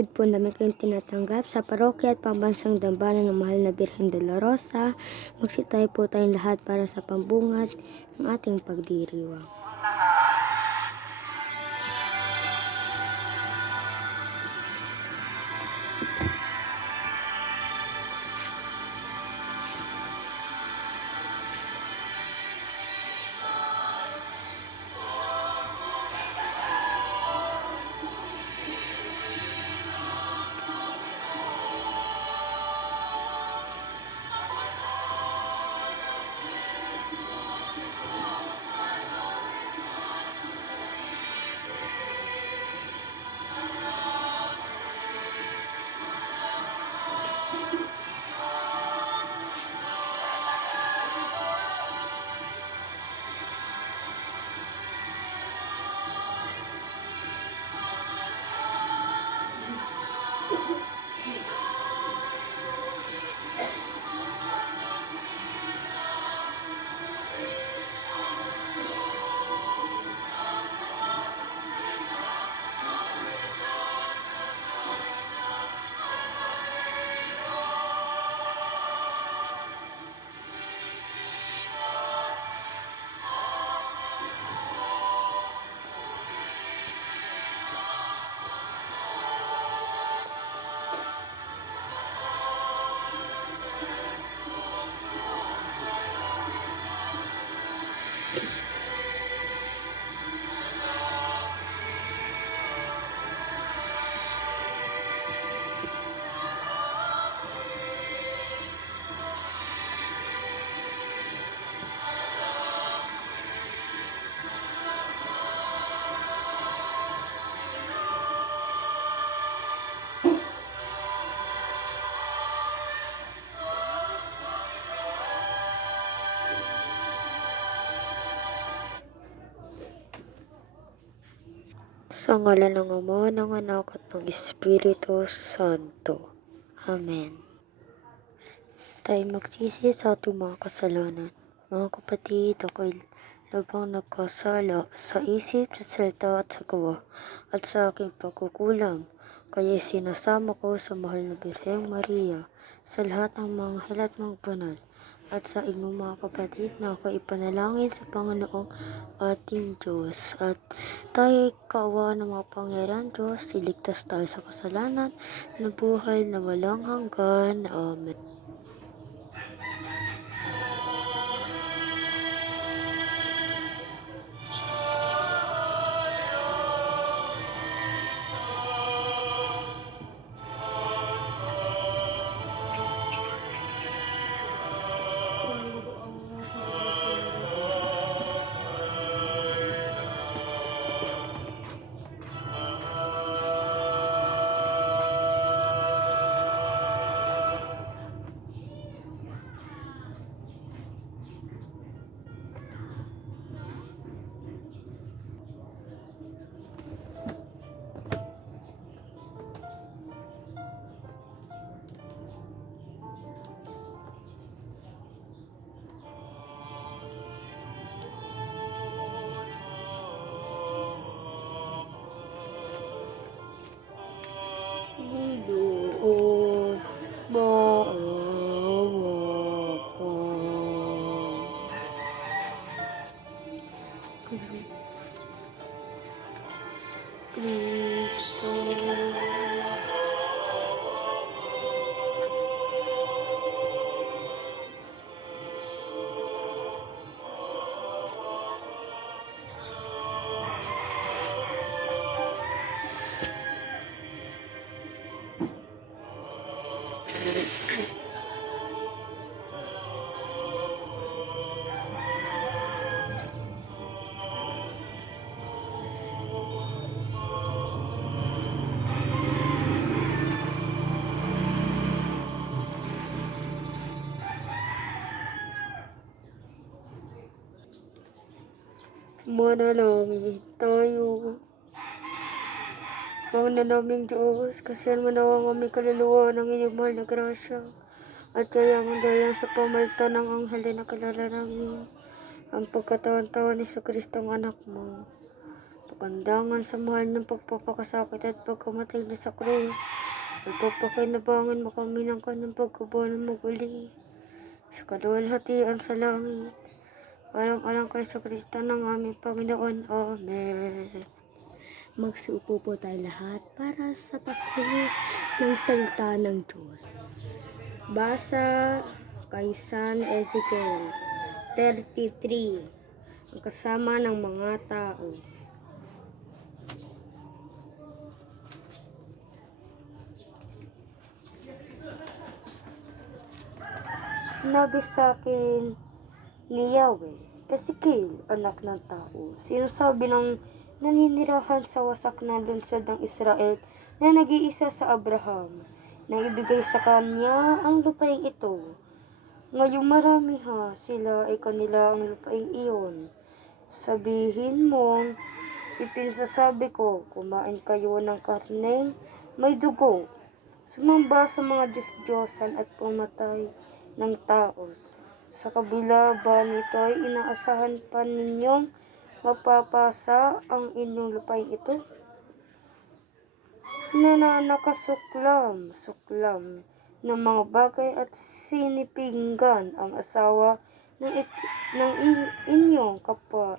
Gud po namin kayong tinatanggap sa parokya at pambansang dambana ng Mahal na Birhen de la Rosa. Magsitayo po tayong lahat para sa pambungad ng ating pagdiriwang. Sa ngalan ng Ama, ng Anak at ng Espiritu Santo. Amen. Tayo magsisi sa ating mga kasalanan. Mga kapatid, ako'y labang nagkasala sa isip, sa salita at sa gawa, at sa aking pagkukulang. Kaya sinasama ko sa Mahal na Birheng Maria, sa lahat ng mga anghel at mga banal, at sa inyong mga kapatid na ako ipanalangin sa Panginoong ating Diyos. At tayo kaawaan ng mga pangyarihan Diyos, iligtas tayo sa kasalanan, na buhay na walang hanggan. Amen. Lord, maawa ka. Kristo. Manalangin tayo. Mga naming Diyos, kasihan mo nawa ang aming kaluluwa ng inyong mahal na grasya, at kaya ang daya sa pamalta ng anghel na nakilala namin ang pagkatawan-tawan ni Kristong anak mo. kagandangan sa mahal ng pagpapakasakit at pagkamatay na sa krus. Magpapakinabangan mo kami ng kanyang pagkabuhay muli sa kaluwalhatian sa langit. Alang-alang kay sa Kristo ng aming Panginoon. Amen. Magsiupo po tayo lahat para sa pakikinig ng salita ng Diyos. Basa kay San Ezekiel 33, ang kasama ng mga tao. Sinabi sa akin ni Yahweh, Ezekiel, anak ng tao, sinasabi ng naninirahan sa wasak na lungsod ng Israel na nag-iisa sa Abraham, na ibigay sa kanya ang lupaing ito. Ngayong marami sila ay kanila ang lupaing iyon. Sabihin mong, ipinsasabi ko, kumain kayo ng karneng may dugo, sumamba sa mga Diyos-Diyosan at pumatay ng tao. Sa kabila ba nito ay inaasahan pa ninyong mapapasa ang inyong lupain ito? Na nakasuklam ng mga bagay at sinipinggan ang asawa ng inyong kapwa.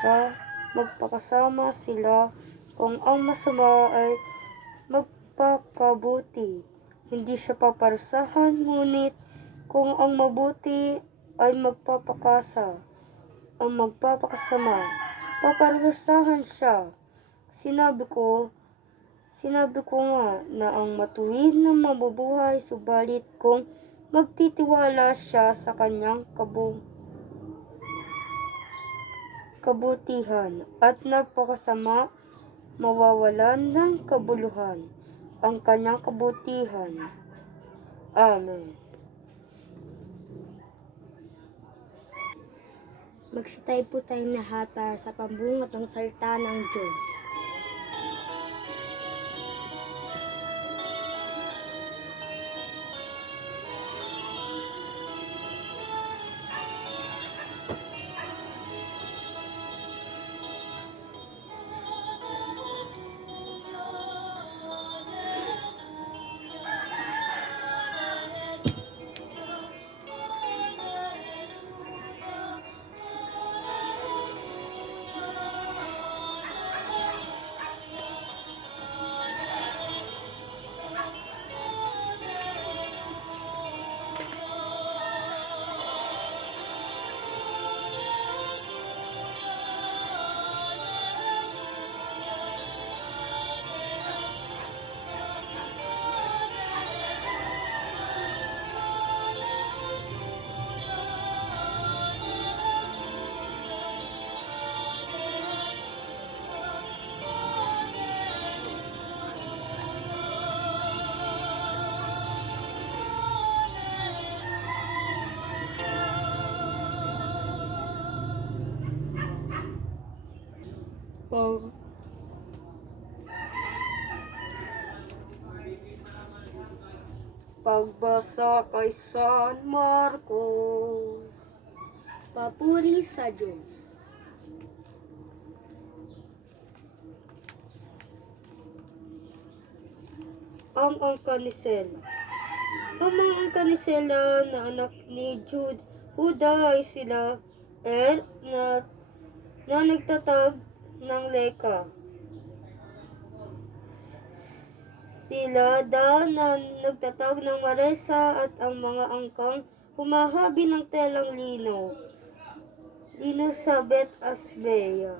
Sa magpakasama sila kung ang masama ay magpakabuti. Hindi siya paparusahan, ngunit kung ang mabuti ay ang magpapakasama, paparusahan siya. Sinabi ko nga na ang matuwid na mabubuhay, subalit kung magtitiwala siya sa kanyang kabutihan at napakasama, mawawalan ng kabuluhan ang kanyang kabutihan. Amen. Magsitay po tayong lahat para sa pambungat ng salita ng Diyos. Pagbasa kay San Marcos. Papuri sa Diyos. Ang angka ni Sela. Ang mga angka ni Sela na anak ni Huda ay sila na nagtatag ng Leka. Sila na nagtatag ng Maresa at ang mga angkang humahabi ng telang lino sa Bet Asbeya.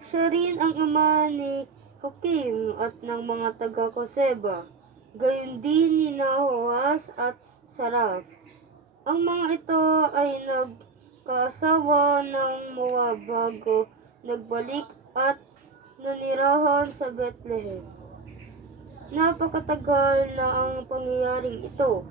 Siya rin ang ama ni Hakim at ng mga taga-Koseba, gayon din ni Nahoas at Saraf. Ang mga ito ay nagkaasawa ng Moab bago nagbalik at nanirahan sa Bethlehem. Napakatagal na ang pangyayaring ito.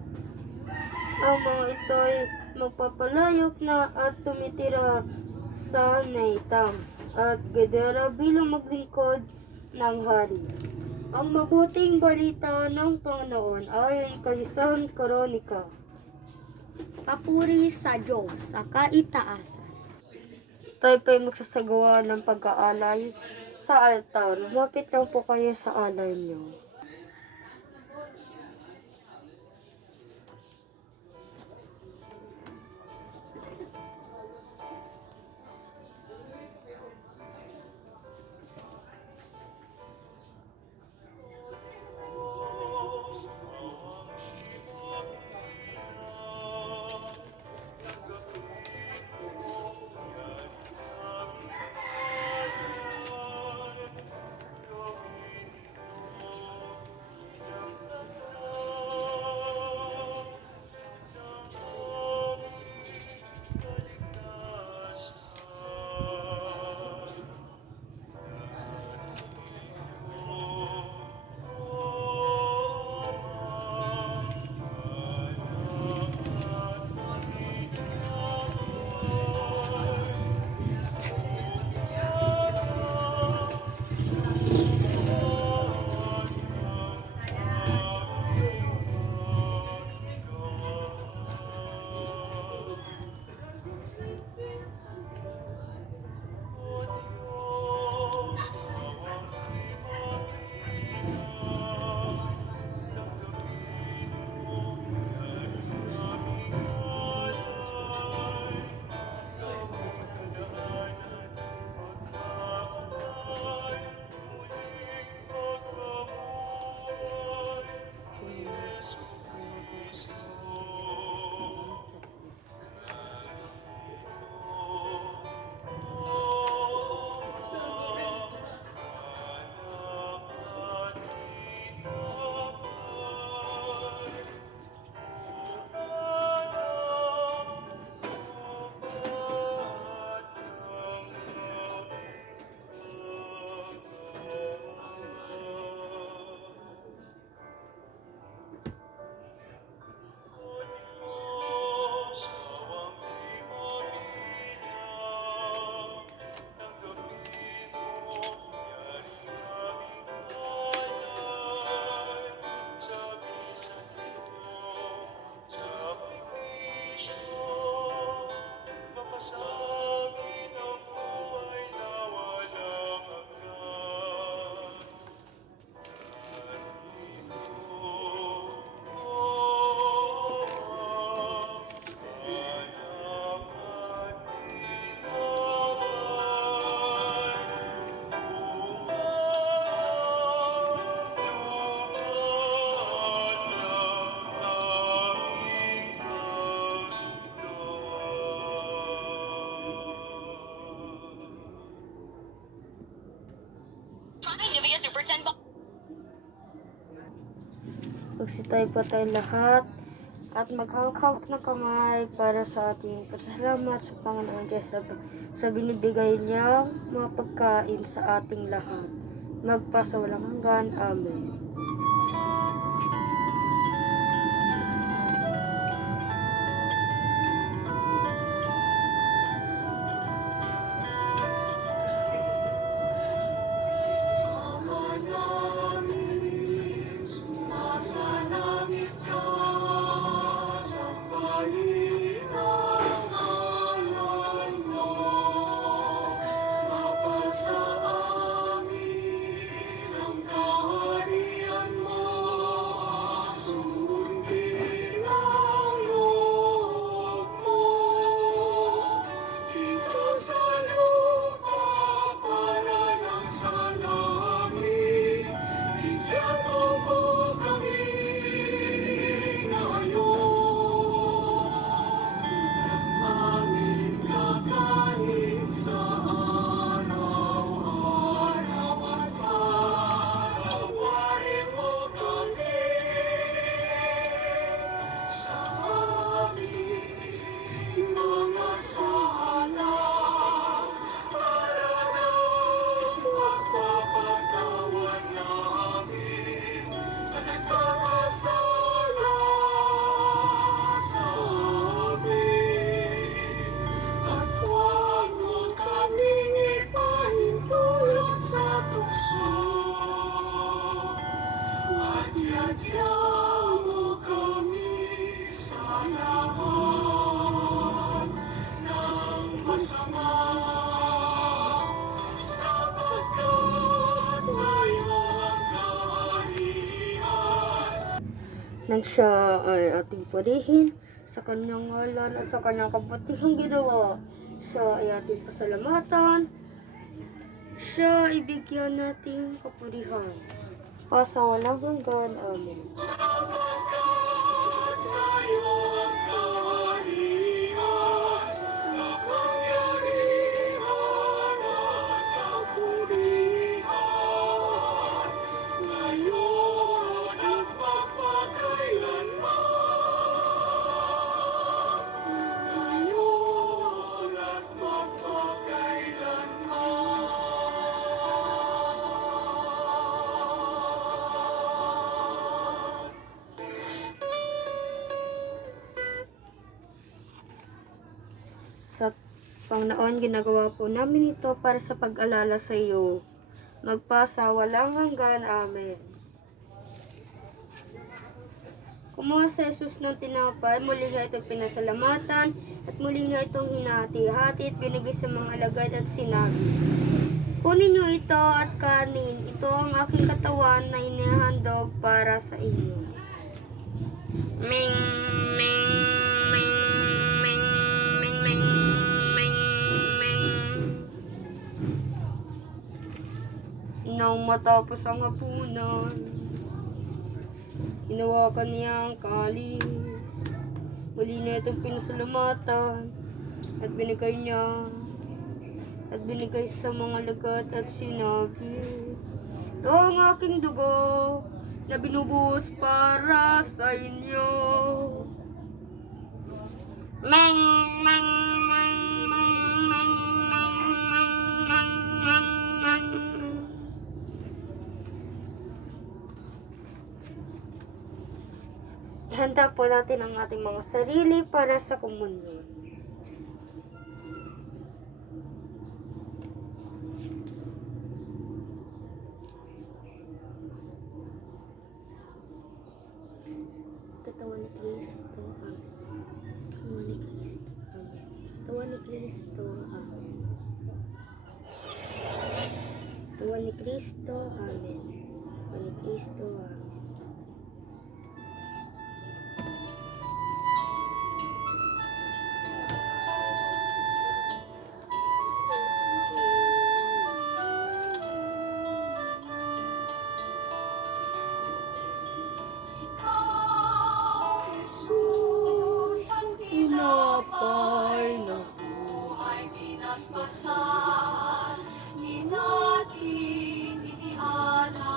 Ang mga ito ay magpapalayok na at tumitira sa Naitam at Gedera bilang maglingkod ng hari. Ang mabuting balita ng Panginoon ayon kay San Kronika. Papuri sa Diyos sa kaitaasan. tayo po ay magsasagawa ng pag-aalay sa altar. Lumapit lang po kayo sa alay niyo. Magsitayo po tayo lahat at maghawak ng kamay para sa ating pasalamat sa Panginoon Diyos sa binibigay niyang mga pagkain sa ating lahat. Magpasawalang hanggan. Amen. Masama nang siya ay ating purihin sa kanyang ngalan at sa kanyang kabutihang ginawa. Siya ay ating pasalamatan. Siya ibigyan nating kapurihan. Pasa walang hanggan. Amen. Sapagkat sa'yo ang kaharian, kapangyarihan at kapurihan, ngayon at magpakailanman. Ngayon at magpakailanman. Sa Panginoon, ginagawa po namin ito para sa pag-alala sa iyo. Magpasa walang hanggan. Amen. Kumuha sa Jesus ng tinapay, muli na itong pinasalamatan, at muli na itong hinati-hati at binigay sa mga alagad at sinabi, kunin niyo ito at kanin. Ito ang aking katawan na inihandog para sa inyo. Ming, ming, ming, ming, ming, ming, ming, ming. Nang matapos ang hapunan, hinawakan niya ang kalis. Muli na itong pinasalamatan at binigay sa mga lagat at sinabi, ito ang aking dugo na binubuhos para sa inyo. Meng, meng, meng, meng, meng, meng, meng, meng, meng, meng. Ihanda po natin ang ating mga sarili para sa komunyon. Katawan ni Kristo, amen. Katawan ni Kristo, amen. Katawan ni Kristo, amen. Katawan ni Kristo, amen. Katawan ni Kristo, amen. Jesus, ang tinapay na buhay binasbasan, di natin inialay.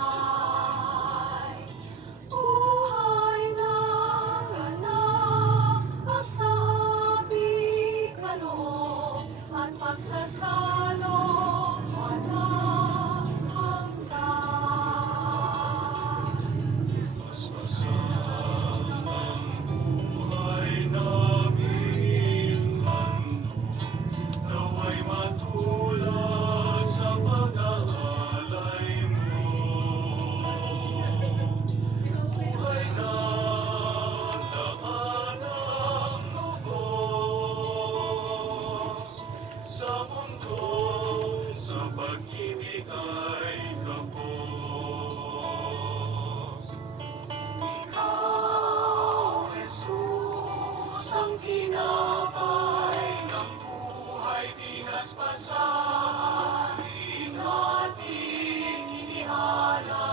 Buhay na ganap at sa aming kaloob at pagsasalo walang hanggan. Basbasan ang buhay namin handog, naway matulad sa pag-aalay mo. Buhay na nakanang lubos sa mundo, sa pag-ibig ay kapos. Ikaw, Jesus, ang tinapay ng buhay binasbasan, di natin inialay.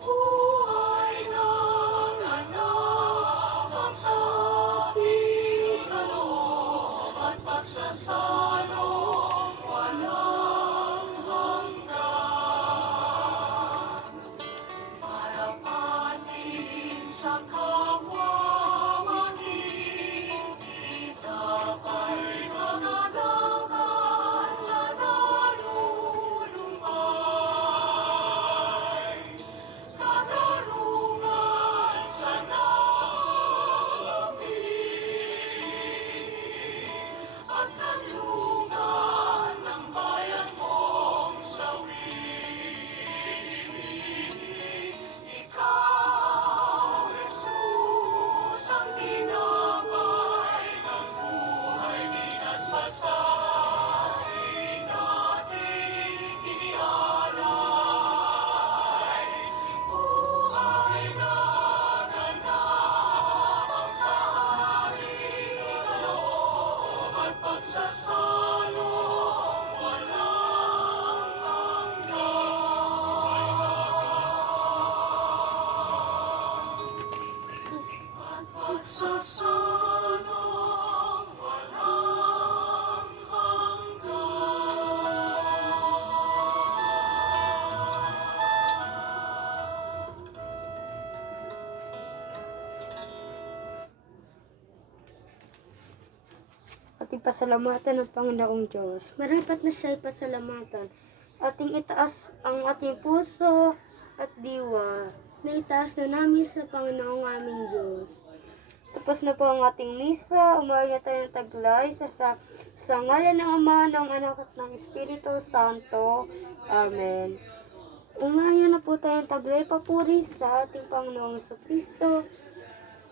Buhay na ganap at sa aming kaloob at pagsasalo walang hanggan. Para patin sa kapwa maging tinapay kagalakan sa nalulumbay. Katarungan sa nalamig at kanlungan ng bayan mong sawi. Ikaw, Jesus. sa sanong walang Ating pasalamatan ng Panginoong Diyos. Marapat na siya'y pasalamatan. Ating itaas ang ating puso at diwa. Na itaas na namin sa Panginoong aming Diyos. Tapos na po ang ating misa. Umaral na tayo ng taglay sa ngalan ng Ama, ng Anak at ng Espiritu Santo. Amen. Umaral na po tayo ng taglay papuri sa ating Panginoong Kristo.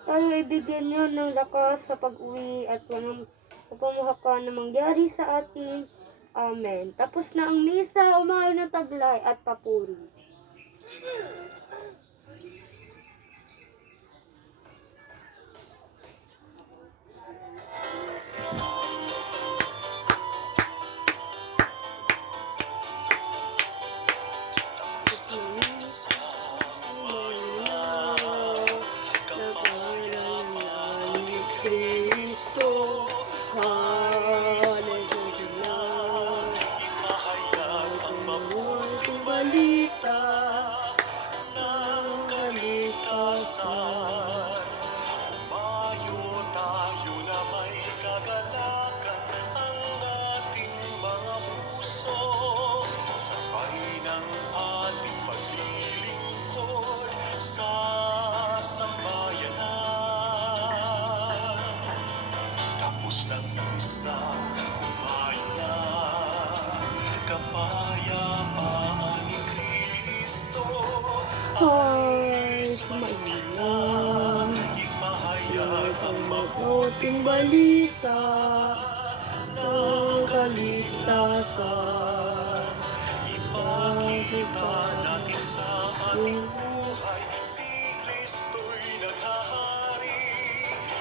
Tayo ay bigyan niyo ng lakas sa pag-uwi at pagpamuhaka na mangyari sa atin. Amen. Tapos na ang misa, umaral ng taglay at papuri. Kristo, Hallelujah. ipahayag ang mabuting balita ng kaligtasan. Humayo tayo na may kagalakan ang ating mga puso, sabay ng ating paglilingkod sa sambayanan. Tapos ng isa, humayo na, kapayapaan ni Kristo ay sumaina. Ipahayag ang mabuting balita ng kaligtasan. Ipakita natin sa ating buhay si